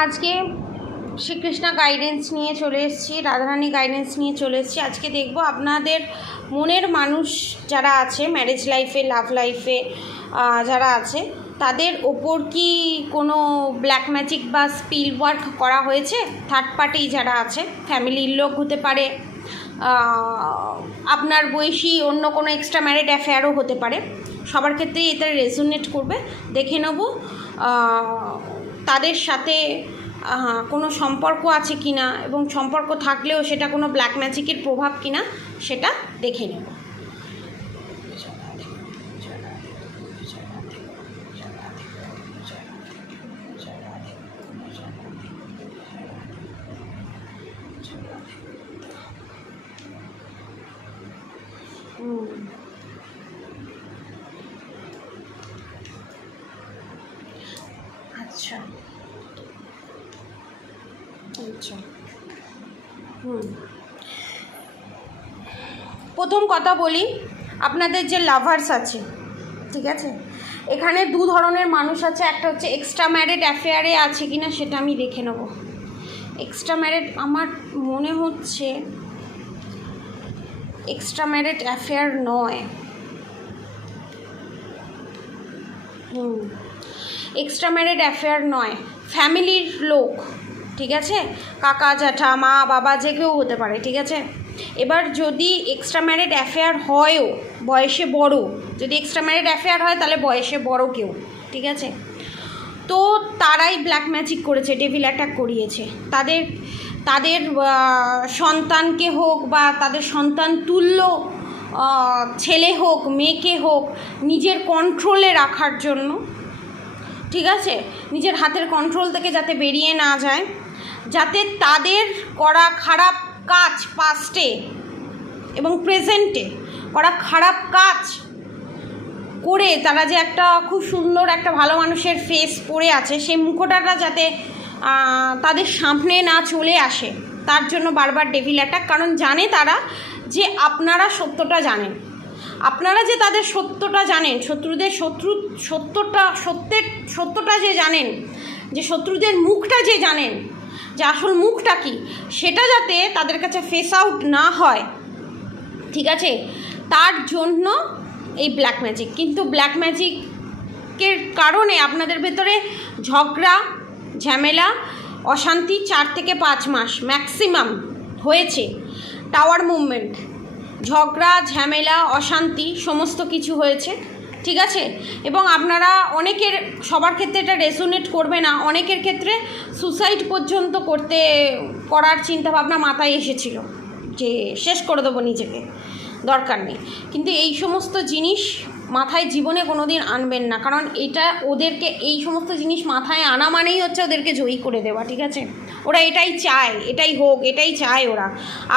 আজকে শ্রীকৃষ্ণ গাইডেন্স নিয়ে চলে এসেছি, রাধারানী গাইডেন্স নিয়ে চলে এসেছি। আজকে দেখব আপনাদের মনের মানুষ যারা আছে, ম্যারেজ লাইফে, লাভ লাইফে যারা আছে, তাদের ওপর কি কোনো ব্ল্যাক ম্যাজিক বা স্পিল ওয়ার্ক করা হয়েছে? থার্ড পার্টি যারা আছে, ফ্যামিলির লোক হতে পারে, আপনার বয়সী অন্য কোনো এক্সট্রা ম্যারিড অ্যাফেয়ারও হতে পারে। সবার ক্ষেত্রেই এটা রেজোনেট করবে। দেখে নেব তাদের সাথে কোনো সম্পর্ক আছে কি না, এবং সম্পর্ক থাকলেও সেটা কোনো ব্ল্যাক ম্যাজিকের প্রভাব কি না সেটা দেখে নেব। আচ্ছা আচ্ছা প্রথম কথা বলি, আপনাদের যে লাভার্স আছে, ঠিক আছে, এখানে দু ধরনের মানুষ আছে। একটা হচ্ছে এক্সট্রা ম্যারিড অ্যাফেয়ারে আছে কি না সেটা আমি দেখে নেব। এক্সট্রা ম্যারিড আমার মনে হচ্ছে এক্সট্রা ম্যারিড অ্যাফেয়ার নয়। এক্সট্রা ম্যারিড অ্যাফেয়ার নয়, ফ্যামিলির লোক, ঠিক আছে, কাকা জ্যাঠা মা বাবা যে কেউ হতে পারে, ঠিক আছে। এবার যদি এক্সট্রা ম্যারিড অ্যাফেয়ার হয়ও, বয়সে বড়, যদি এক্সট্রা ম্যারিড অ্যাফেয়ার হয় তাহলে বয়সে বড় কেউ, ঠিক আছে, তো তারাই ব্ল্যাক ম্যাজিক করেছে, ডেভিল অ্যাটাক করিয়েছে। তাদের সন্তানকে হোক বা তাদের সন্তান তুল্য ছেলে হোক মেয়েকে হোক নিজের কন্ট্রোলে রাখার জন্য, ঠিক আছে, নিজের হাতের কন্ট্রোল থেকে যাতে বেরিয়ে না যায়, যাতে তাদের করা খারাপ কাজ, পাস্টে এবং প্রেজেন্টে করা খারাপ কাজ করে তারা যে একটা খুব সুন্দর একটা ভালো মানুষের ফেস পড়ে আছে, সেই মুখোটাটা যাতে তাদের সামনে না চলে আসে, তার জন্য বারবার ডেভিল অ্যাটাক। কারণ জানে তারা যে আপনারা সত্যটা জানেন, আপনারা যে তাদের সত্যটা জানেন, শত্রুদের সত্যটা যে জানেন, যে শত্রুদের মুখটা যে জানেন, যে আসল মুখটা কি, সেটা যাতে তাদের কাছে ফেস আউট না হয়, ঠিক আছে, তার জন্য এই ব্ল্যাক ম্যাজিক। কিন্তু ব্ল্যাক ম্যাজিকের কারণে আপনাদের ভেতরে ঝগড়া ঝামেলা অশান্তি 4 থেকে 5 মাস ম্যাক্সিমাম হয়েছে। টাওয়ার মুভমেন্ট, ঝগড়া ঝামেলা অশান্তি সমস্ত কিছু হয়েছে, ঠিক আছে। এবং আপনারা অনেকের, সবার ক্ষেত্রে এটা রেজোনেট করবে না, অনেকের ক্ষেত্রে সুসাইড পর্যন্ত করার চিন্তাভাবনা মাথায় এসেছিল, যে শেষ করে দেবো নিজেকে, দরকার নেই। কিন্তু এই সমস্ত জিনিস মাথায় জীবনে কোনো দিন আনবেন না, কারণ এটা ওদেরকে, এই সমস্ত জিনিস মাথায় আনা মানেই হচ্ছে ওদেরকে জয়ী করে দেওয়া, ঠিক আছে। ওরা এটাই চায়, এটাই হোক, এটাই চায় ওরা।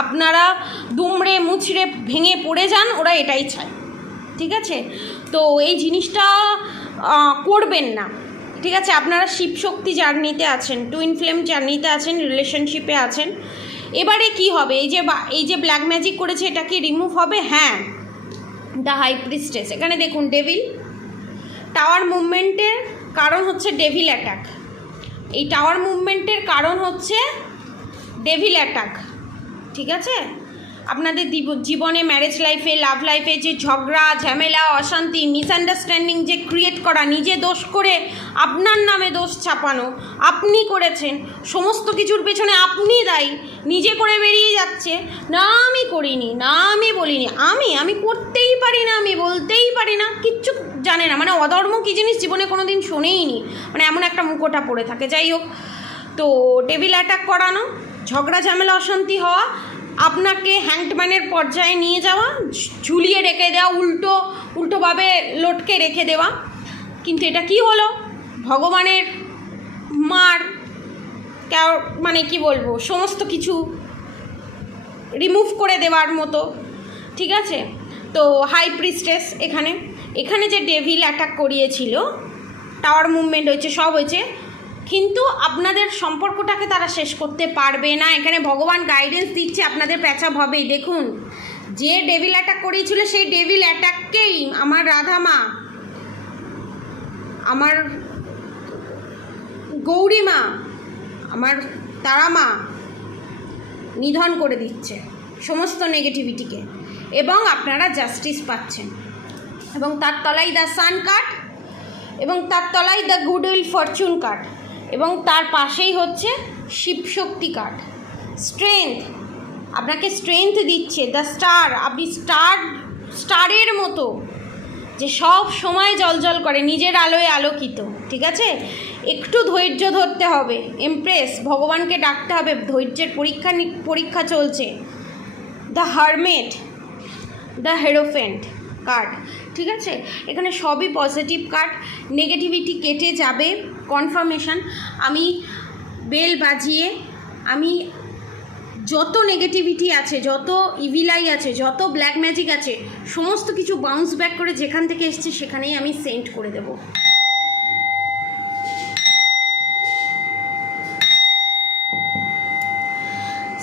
আপনারা দুমড়ে মুচড়ে ভেঙে পড়ে যান, ওরা এটাই চায়, ঠিক আছে। তো এই জিনিসটা করবেন না, ঠিক আছে। আপনারা শিবশক্তি জার্নিতে আছেন, টুইন ফ্লেম জার্নিতে আছেন, রিলেশনশিপে আছেন। এবারে কি হবে, এই যে ব্ল্যাক ম্যাজিক করেছে, এটা কি রিমুভ হবে? হ্যাঁ, দ্য হাই প্রিস্টেস। এখানে দেখুন ডেভিল, টাওয়ার মুভমেন্টের কারণ হচ্ছে ডেভিল অ্যাটাক। এই টাওয়ার মুভমেন্টের কারণ হচ্ছে ডেভিল অ্যাটাক, ঠিক আছে। আপনাদের জীবনে, ম্যারেজ লাইফে, লাভ লাইফে যে ঝগড়া ঝামেলা অশান্তি মিসআন্ডারস্ট্যান্ডিং যে ক্রিয়েট করা, নিজে দোষ করে আপনার নামে দোষ চাপানো, আপনি করেছেন, সমস্ত কিছুর পেছনে আপনি দায়ী, নিজে করে বেরিয়ে যাচ্ছে, না আমি করিনি, না আমি বলিনি, আমি করতেই পারি না, আমি বলতেই পারি না, কিচ্ছু জানে না, মানে অধর্ম কী জিনিস জীবনে কোনো দিন শোনেইনি, মানে এমন একটা মুখোটা পড়ে থাকে। যাই হোক, তো ডেভিল অ্যাটাক করানো, ঝগড়া ঝামেলা অশান্তি হওয়া, আপনাকে হ্যাংডম্যানের পর্যায়ে নিয়ে যাওয়া, ঝুলিয়ে রেখে দেওয়া, উল্টোভাবে লটকে রেখে দেওয়া। কিন্তু এটা কি হলো, ভগবানের মার, মানে কি বলবো, সমস্ত কিছু রিমুভ করে দেওয়ার মতো, ঠিক আছে। তো হাই প্রিস্টেস, এখানে যে ডেভিল অ্যাটাক করিয়েছিল, টাওয়ার মুভমেন্ট হয়েছে, সব হয়েছে, কিন্তু আপনাদের সম্পর্কটাকে তারা শেষ করতে পারবে না। এখানে ভগবান গাইডেন্স দিচ্ছে, আপনাদের প্যাচাপ হবেই। দেখুন, যে ডেভিল অ্যাটাক করিয়েছিল সেই ডেভিল অ্যাটাককেই আমার রাধা মা, আমার গৌরী মা আমার তারা মা নিধন করে দিচ্ছে সমস্ত নেগেটিভিটিকে, এবং আপনারা জাস্টিস পাচ্ছেন। এবং তার তলায় দ্য সান কার্ড, এবং তার তলায় দ্য গুডউইল ফরচুন কার্ড, এবং তার পাশেই হচ্ছে শিবশক্তি কার্ড। স্ট্রেংথ, আপনাকে স্ট্রেংথ দিচ্ছে দ্য স্টার। আপনি স্টারের মতো যে সব সময় জ্বলজ্বল করে, নিজের আলোয় আলোকিত, ঠিক আছে? একটু ধৈর্য ধরতে হবে, এমপ্রেস, ভগবানকে ডাকতে হবে, ধৈর্যের পরীক্ষা চলছে। দ্য হারমেট, দ্য হেরোফেন্ট কার্ড, ঠিক আছে? এখানে সবই পজিটিভ কার্ড, নেগেটিভিটি কেটে যাবে, কনফার্মেশন। আমি বেল বাজিয়ে আমি যত নেগেটিভিটি আছে, যত ইভিলাই আছে, যত ব্ল্যাক ম্যাজিক আছে, সমস্ত কিছু বাউন্স ব্যাক করে যেখান থেকে এসছে সেখানেই আমি সেন্ড করে দেব।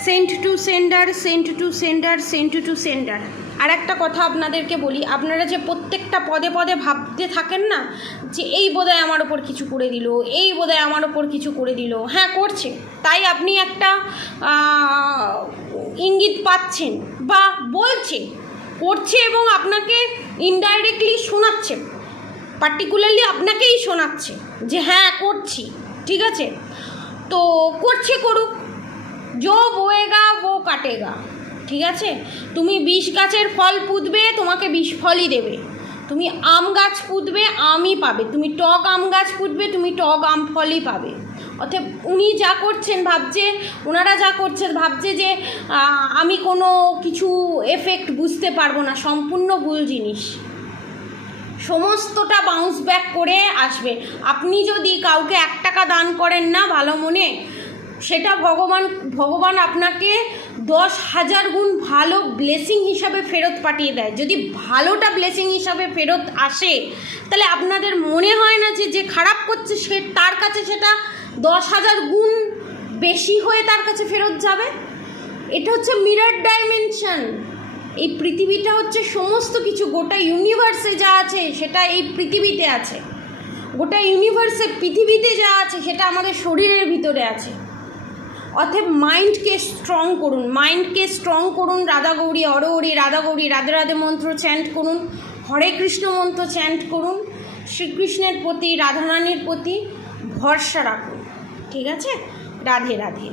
Send to sender, send to sender, send to sender. আর একটা কথা আপনাদেরকে বলি, আপনারা যে প্রত্যেকটা পদে পদে ভাবতে থাকেন না যে এই বোধহয় আমার ওপর কিছু করে দিল, এই বোধহয় আমার ওপর কিছু করে দিল, হ্যাঁ করছে, তাই আপনি একটা ইঙ্গিত পাচ্ছেন বা বলছে, করছে, এবং আপনাকে ইনডাইরেক্টলি শোনাচ্ছে, পার্টিকুলারলি আপনাকেই শোনাচ্ছে যে হ্যাঁ করছি, ঠিক আছে? তো করছে, করুক, जो बोएगा वो काटेगा, ঠিক আছে? তুমি 20 গাছের ফল পুঁতবে, তোমাকে 20 ফলই দেবে। তুমি আম গাছ পুঁতবে, আমই পাবে। তুমি টক আম গাছ পুঁতবে, তুমি টক আম ফলই পাবে। অতএব উনি যা করছেন ভাবছে, ওনারা যা করছেন ভাবছে যে আমি কোনো কিছু এফেক্ট বুঝতে পারবো না, সম্পূর্ণ ভুল জিনিস। সমস্তটা বাউন্স ব্যাক করে আসবে। আপনি যদি কাউকে 1 টাকা দান করেন না ভালো মনে, সেটা ভগবান আপনাকে 10,000 গুণ ভালো ব্লেসিং হিসাবে ফেরত পাঠিয়ে দেয়। যদি ভালোটা ব্লেসিং হিসাবে ফেরত আসে, তাহলে আপনাদের মনে হয় না যে যে খারাপ করছে সে তার কাছে সেটা 10,000 গুণ বেশি হয়ে তার কাছে ফেরত যাবে? এটা হচ্ছে মিরর ডাইমেনশন। এই পৃথিবীটা হচ্ছে সমস্ত কিছু, গোটা ইউনিভার্সে যা আছে সেটা এই পৃথিবীতে আছে। গোটা ইউনিভার্সে পৃথিবীতে যা আছে সেটা আমাদের শরীরের ভিতরে আছে। অতএব মাইন্ডকে স্ট্রং করুন, মাইন্ডকে স্ট্রং করুন। রাধা গৌরী হরি, রাধা গৌরী রাধে রাধে মন্ত্র চ্যান্ট করুন, হরে কৃষ্ণ মন্ত্র চ্যান্ট করুন, শ্রীকৃষ্ণের প্রতি, রাধারানীর প্রতি ভরসা রাখুন, ঠিক আছে? রাধে রাধে।